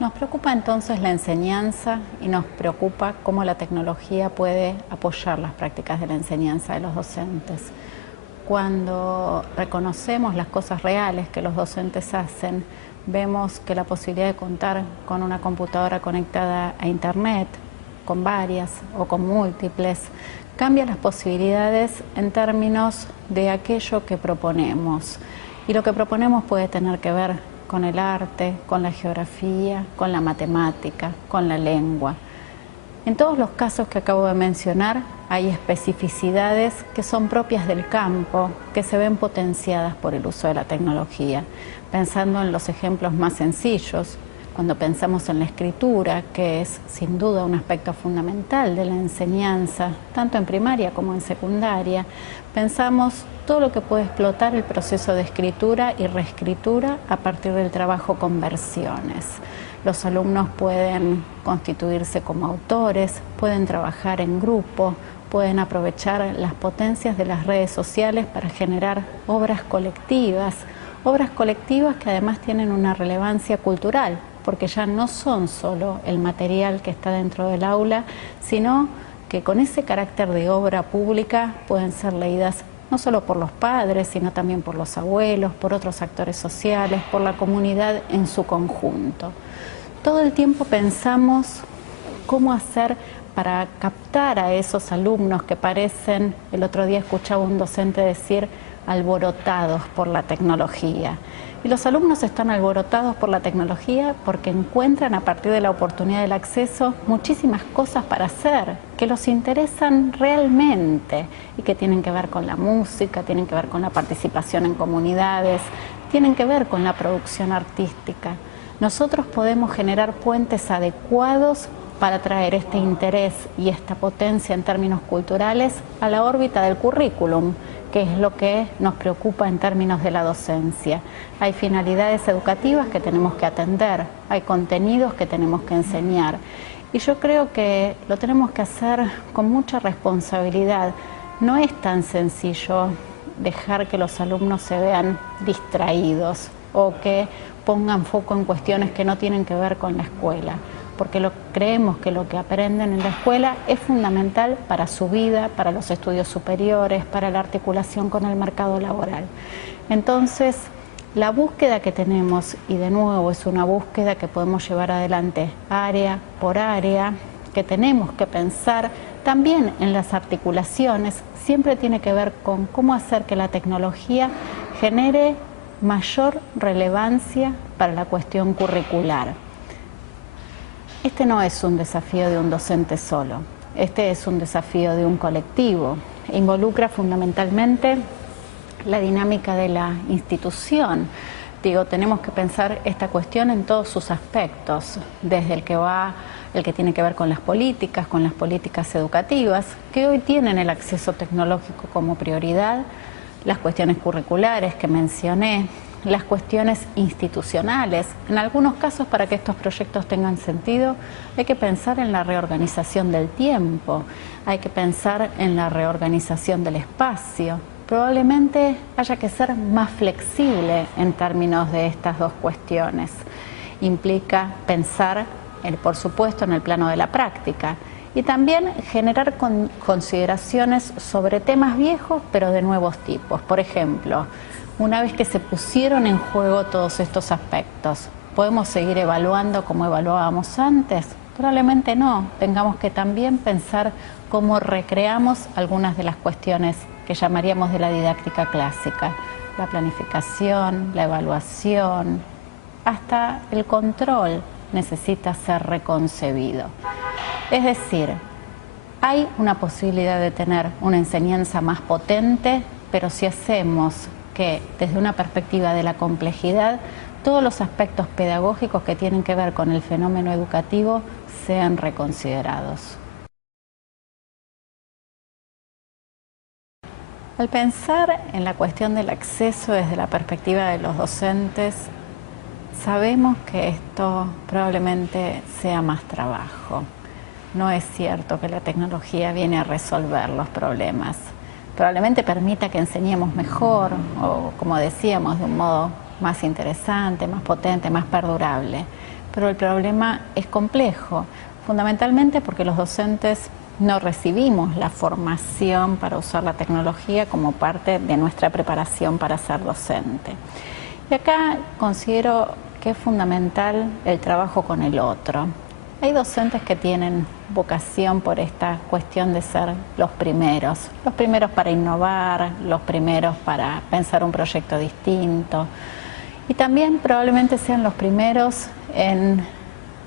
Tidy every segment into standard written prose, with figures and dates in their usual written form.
Nos preocupa entonces la enseñanza y nos preocupa cómo la tecnología puede apoyar las prácticas de la enseñanza de los docentes. Cuando reconocemos las cosas reales que los docentes hacen, vemos que la posibilidad de contar con una computadora conectada a Internet, con varias o con múltiples, cambia las posibilidades en términos de aquello que proponemos. Y lo que proponemos puede tener que ver con el arte, con la geografía, con la matemática, con la lengua. En todos los casos que acabo de mencionar hay especificidades que son propias del campo, que se ven potenciadas por el uso de la tecnología. Pensando en los ejemplos más sencillos, cuando pensamos en la escritura, que es sin duda un aspecto fundamental de la enseñanza, tanto en primaria como en secundaria, pensamos todo lo que puede explotar el proceso de escritura y reescritura a partir del trabajo con versiones. Los alumnos pueden constituirse como autores, pueden trabajar en grupo, pueden aprovechar las potencias de las redes sociales para generar obras colectivas que además tienen una relevancia cultural, porque ya no son solo el material que está dentro del aula, sino que con ese carácter de obra pública pueden ser leídas no solo por los padres, sino también por los abuelos, por otros actores sociales, por la comunidad en su conjunto. Todo el tiempo pensamos cómo hacer para captar a esos alumnos que parecen, el otro día escuchaba un docente decir, alborotados por la tecnología. Y los alumnos están alborotados por la tecnología porque encuentran a partir de la oportunidad del acceso muchísimas cosas para hacer que los interesan realmente y que tienen que ver con la música, tienen que ver con la participación en comunidades, tienen que ver con la producción artística. Nosotros podemos generar puentes adecuados para traer este interés y esta potencia en términos culturales a la órbita del currículum, que es lo que nos preocupa en términos de la docencia. Hay finalidades educativas que tenemos que atender, hay contenidos que tenemos que enseñar. Y yo creo que lo tenemos que hacer con mucha responsabilidad. No es tan sencillo dejar que los alumnos se vean distraídos o que pongan foco en cuestiones que no tienen que ver con la escuela, porque creemos que lo que aprenden en la escuela es fundamental para su vida, para los estudios superiores, para la articulación con el mercado laboral. Entonces, la búsqueda que tenemos, y de nuevo es una búsqueda que podemos llevar adelante área por área, que tenemos que pensar también en las articulaciones, siempre tiene que ver con cómo hacer que la tecnología genere mayor relevancia para la cuestión curricular. Este no es un desafío de un docente solo, este es un desafío de un colectivo. Involucra fundamentalmente la dinámica de la institución. Tenemos que pensar esta cuestión en todos sus aspectos, desde el que tiene que ver con las políticas educativas, que hoy tienen el acceso tecnológico como prioridad, las cuestiones curriculares que mencioné, las cuestiones institucionales. En algunos casos, para que estos proyectos tengan sentido, hay que pensar en la reorganización del tiempo, hay que pensar en la reorganización del espacio. Probablemente haya que ser más flexible en términos de estas dos cuestiones. Implica pensar, por supuesto, en el plano de la práctica y también generar consideraciones sobre temas viejos, pero de nuevos tipos. Por ejemplo, una vez que se pusieron en juego todos estos aspectos, ¿podemos seguir evaluando como evaluábamos antes? Probablemente no. Tengamos que también pensar cómo recreamos algunas de las cuestiones que llamaríamos de la didáctica clásica. La planificación, la evaluación, hasta el control necesita ser reconcebido. Es decir, hay una posibilidad de tener una enseñanza más potente, pero si hacemos que desde una perspectiva de la complejidad, todos los aspectos pedagógicos que tienen que ver con el fenómeno educativo sean reconsiderados. Al pensar en la cuestión del acceso desde la perspectiva de los docentes, sabemos que esto probablemente sea más trabajo. No es cierto que la tecnología viene a resolver los problemas. Probablemente permita que enseñemos mejor o, como decíamos, de un modo más interesante, más potente, más perdurable. pero el problema es complejo, fundamentalmente porque los docentes no recibimos la formación para usar la tecnología como parte de nuestra preparación para ser docente. Y acá considero que es fundamental el trabajo con el otro. Hay docentes que tienen vocación por esta cuestión de ser los primeros para innovar, los primeros para pensar un proyecto distinto y también probablemente sean los primeros en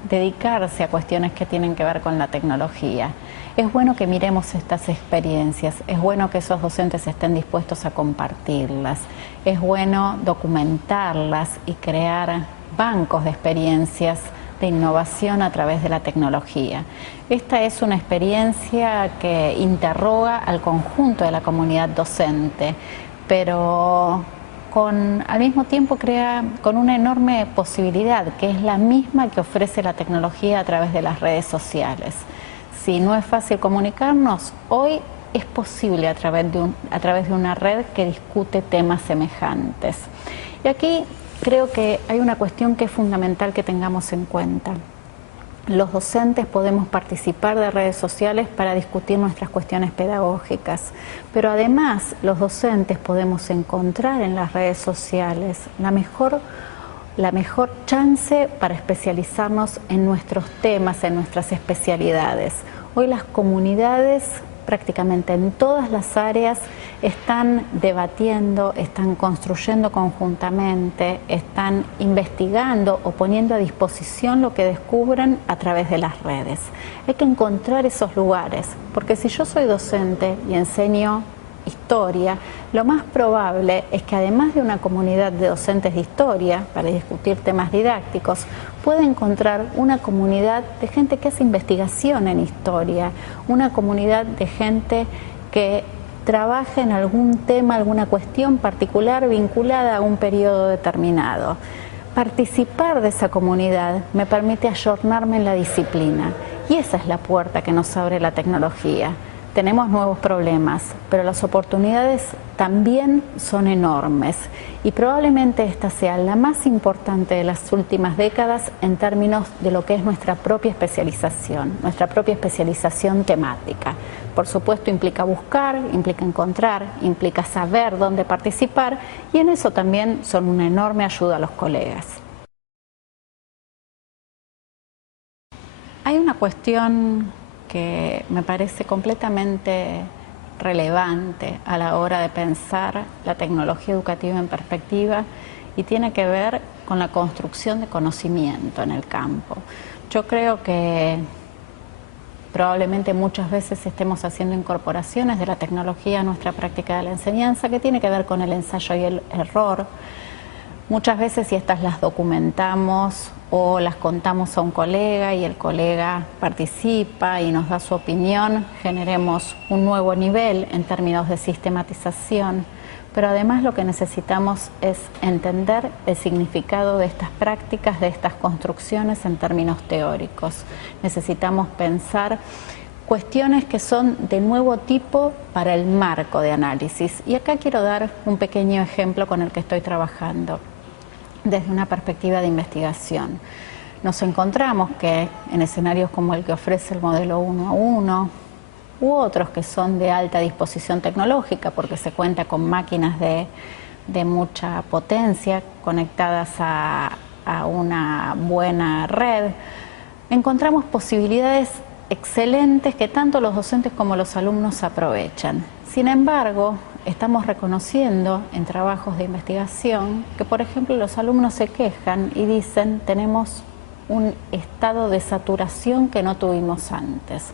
dedicarse a cuestiones que tienen que ver con la tecnología. Es bueno que miremos estas experiencias, es bueno que esos docentes estén dispuestos a compartirlas, es bueno documentarlas y crear bancos de experiencias de innovación a través de la tecnología. Esta es una experiencia que interroga al conjunto de la comunidad docente, pero al mismo tiempo crea con una enorme posibilidad, que es la misma que ofrece la tecnología a través de las redes sociales. Si no es fácil comunicarnos, hoy es posible a través de una red que discute temas semejantes. Y aquí creo que hay una cuestión que es fundamental que tengamos en cuenta. Los docentes podemos participar de redes sociales para discutir nuestras cuestiones pedagógicas, pero además los docentes podemos encontrar en las redes sociales la mejor chance para especializarnos en nuestros temas, en nuestras especialidades. Hoy las comunidades prácticamente en todas las áreas están debatiendo, están construyendo conjuntamente, están investigando o poniendo a disposición lo que descubren a través de las redes. Hay que encontrar esos lugares, porque si yo soy docente y enseño historia, lo más probable es que además de una comunidad de docentes de historia para discutir temas didácticos, pueda encontrar una comunidad de gente que hace investigación en historia, una comunidad de gente que trabaja en algún tema, alguna cuestión particular vinculada a un periodo determinado. Participar de esa comunidad me permite ayornarme en la disciplina y esa es la puerta que nos abre la tecnología. Tenemos nuevos problemas, pero las oportunidades también son enormes y probablemente esta sea la más importante de las últimas décadas en términos de lo que es nuestra propia especialización temática. Por supuesto implica buscar, implica encontrar, implica saber dónde participar y en eso también son una enorme ayuda a los colegas. Hay una cuestión que me parece completamente relevante a la hora de pensar la tecnología educativa en perspectiva y tiene que ver con la construcción de conocimiento en el campo. Yo creo que probablemente muchas veces estemos haciendo incorporaciones de la tecnología a nuestra práctica de la enseñanza que tiene que ver con el ensayo y el error. Muchas veces si estas las documentamos o las contamos a un colega y el colega participa y nos da su opinión, generemos un nuevo nivel en términos de sistematización, pero además lo que necesitamos es entender el significado de estas prácticas, de estas construcciones en términos teóricos. Necesitamos pensar cuestiones que son de nuevo tipo para el marco de análisis. Y acá quiero dar un pequeño ejemplo con el que estoy trabajando desde una perspectiva de investigación. Nos encontramos que en escenarios como el que ofrece el modelo 1 a 1 u otros que son de alta disposición tecnológica porque se cuenta con máquinas de mucha potencia conectadas a una buena red, encontramos posibilidades excelentes que tanto los docentes como los alumnos aprovechan. Sin embargo, estamos reconociendo en trabajos de investigación que, por ejemplo, los alumnos se quejan y dicen tenemos un estado de saturación que no tuvimos antes.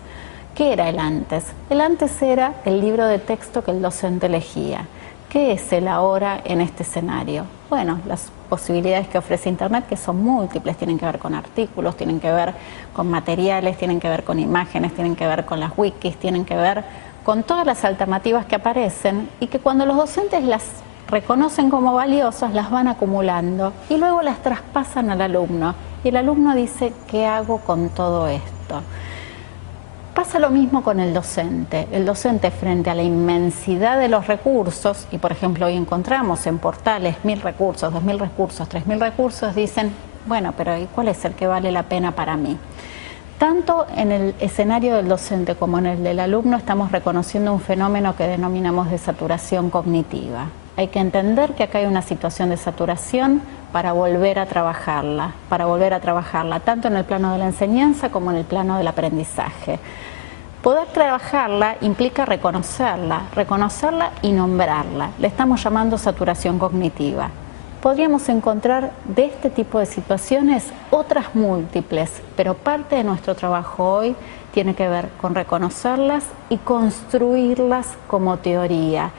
¿Qué era el antes? El antes era el libro de texto que el docente elegía. ¿Qué es el ahora en este escenario? Bueno, las posibilidades que ofrece Internet, que son múltiples, tienen que ver con artículos, tienen que ver con materiales, tienen que ver con imágenes, tienen que ver con las wikis, tienen que ver con todas las alternativas que aparecen y que cuando los docentes las reconocen como valiosas, las van acumulando y luego las traspasan al alumno. Y el alumno dice, ¿qué hago con todo esto? Pasa lo mismo con el docente. El docente frente a la inmensidad de los recursos, y por ejemplo hoy encontramos en portales 1000 recursos, 2000 recursos, 3000 recursos, dicen, Bueno, pero ¿y cuál es el que vale la pena para mí? Tanto en el escenario del docente como en el del alumno estamos reconociendo un fenómeno que denominamos de saturación cognitiva. Hay que entender que acá hay una situación de saturación para volver a trabajarla, tanto en el plano de la enseñanza como en el plano del aprendizaje. Poder trabajarla implica reconocerla y nombrarla. Le estamos llamando saturación cognitiva. Podríamos encontrar de este tipo de situaciones otras múltiples, pero parte de nuestro trabajo hoy tiene que ver con reconocerlas y construirlas como teoría.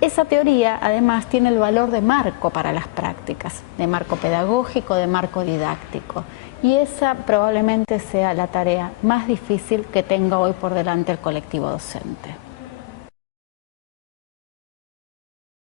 Esa teoría además tiene el valor de marco para las prácticas, de marco pedagógico, de marco didáctico. Y esa probablemente sea la tarea más difícil que tenga hoy por delante el colectivo docente.